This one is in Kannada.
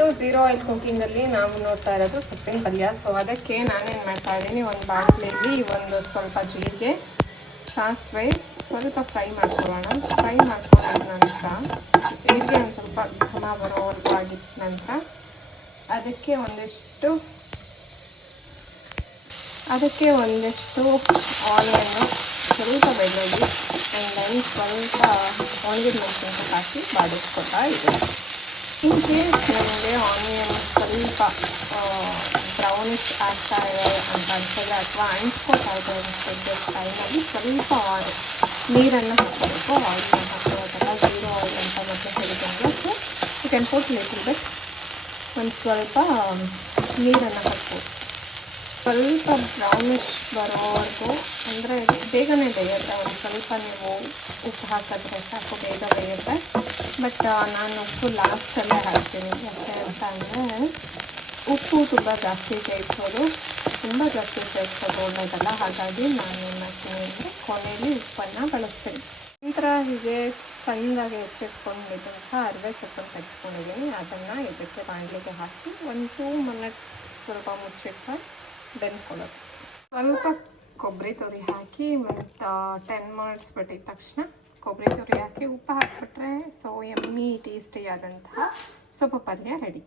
ಇವತ್ತು 0 ಆಯಿಲ್ ಕುಕಿಂಗಲ್ಲಿ ನಾವು ನೋಡ್ತಾ ಇರೋದು ಸೊಪ್ಪಿನ ಪಲ್ಯ. ಸೊ ಅದಕ್ಕೆ ನಾನೇನು ಮಾಡ್ತಾ ಇದ್ದೀನಿ, ಒಂದು ಬಾಣಲೆಯಲ್ಲಿ ಒಂದು ಸ್ವಲ್ಪ ಜೀರಿಗೆ, ಸಾಸಿವೆ ಸ್ವಲ್ಪ ಫ್ರೈ ಮಾಡ್ಕೊಳ್ಳೋಣ. ಫ್ರೈ ಮಾಡ್ಕೊಂಡಿದ ನಂತರ ಜೀರಿಗೆ ಒಂದು ಸ್ವಲ್ಪ ಘಮ ಬರೋವರೆಗೂ ಆಗಿದ್ದ ನಂತರ ಅದಕ್ಕೆ ಒಂದಿಷ್ಟು ಆನಿಯನ್ನು, ಸ್ವಲ್ಪ ಬೆಳ್ಳುಳ್ಳಿ ಆ್ಯಂಡ್ ದೆನ್ ಸ್ವಲ್ಪ ಒಣಗಿದ ಮೆಣಸಿನಕಾಯಿ ಹಾಕಿ ಬಾಡಿಸ್ಕೊತಾ ಇದ್ದೀನಿ. ಇನ್ ಕೇಸ್ ನಿಮಗೆ ಆನಿಯನ್ ಸ್ವಲ್ಪ ಬ್ರೌನಿಶ್ ಆಗ್ತಾ ಇದೆ ಅಂತ ಅನ್ಸಿದ್ರೆ ಅಥವಾ ಅಂಟ್ಕೋತಾ ಇದೆ ಅನಿಸಿದ್ರೆ ಟೈಮಲ್ಲಿ ಸ್ವಲ್ಪ ನೀರನ್ನು ಹಾಕೋಬೇಕು. ಆಯಿಲ್ನ ಹಾಕೋದಲ್ಲ, 0 ಆಯಿಲ್ ಅಂತ ಮತ್ತೆ ಹೇಳಿದಂಗೆ. So you can put little bit, ಒಂದು ಸ್ವಲ್ಪ ನೀರನ್ನು ಹಾಕ್ಬೋದು. ಸ್ವಲ್ಪ ಬ್ರೌನಿಶ್ ಬರೋವರೆಗೂ, ಅಂದರೆ ಬೇಗನೆ ಬೇಯುತ್ತೆ. ಒಂದು ಸ್ವಲ್ಪ ನೀವು ಉಪ್ಪು ಹಾಕಿದ್ರೆ ಸಾಕು, ಬೇಗ ಬೇಯುತ್ತೆ. ಬಟ್ ನಾನು ಉಪ್ಪು ಲಾಸ್ಟಲ್ಲೇ ಹಾಕ್ತೀನಿ. ಯಾಕೆ ಅಂತ ಅಂದರೆ ಉಪ್ಪು ತುಂಬ ಜಾಸ್ತಿ ಸೇರಿಸೋದು ಒಳ್ಳೆಯದಲ್ಲ. ಹಾಗಾಗಿ ನಾನು ಏನು ಮಾಡ್ತೀನಿ ಅಂದರೆ ಕೊನೆಯಲ್ಲಿ ಉಪ್ಪನ್ನು ಬಳಸ್ತೀನಿ. ನಂತರ ಹೀಗೆ ಸಣ್ಣದಾಗಿ ಹೆಚ್ಚಿಟ್ಕೊಂಡಿದ್ದಂಥ ಅರಿವೆ ಸೊಪ್ಪನ್ನು ತೆಗೆದುಕೊಂಡಿದ್ದೀನಿ. ಅದನ್ನು ಇದಕ್ಕೆ ಬಾಣಲೆಗೆ ಹಾಕಿ 1-2 ಮಿನಿಟ್ಸ್ ಸ್ವಲ್ಪ ಮುಚ್ಚಿಟ್ಟು ಬೆಂದ್ಕೊಳ್ಳೋದು. ಸ್ವಲ್ಪ ಕೊಬ್ಬರಿ ತುರಿ ಹಾಕಿ ಮತ್ತು 10 ಮಿನಿಟ್ಸ್ ಬಿಟ್ಟಿದ ತಕ್ಷಣ ಕೊಬ್ಬರಿ ತುರಿ ಹಾಕಿ ಉಪ್ಪು ಹಾಕಿಬಿಟ್ರೆ ಸೊ ಯಮ್ಮಿ ಟೇಸ್ಟಿ ಆದಂತಹ ಸೊಪ್ಪು ಪಲ್ಯ ರೆಡಿ.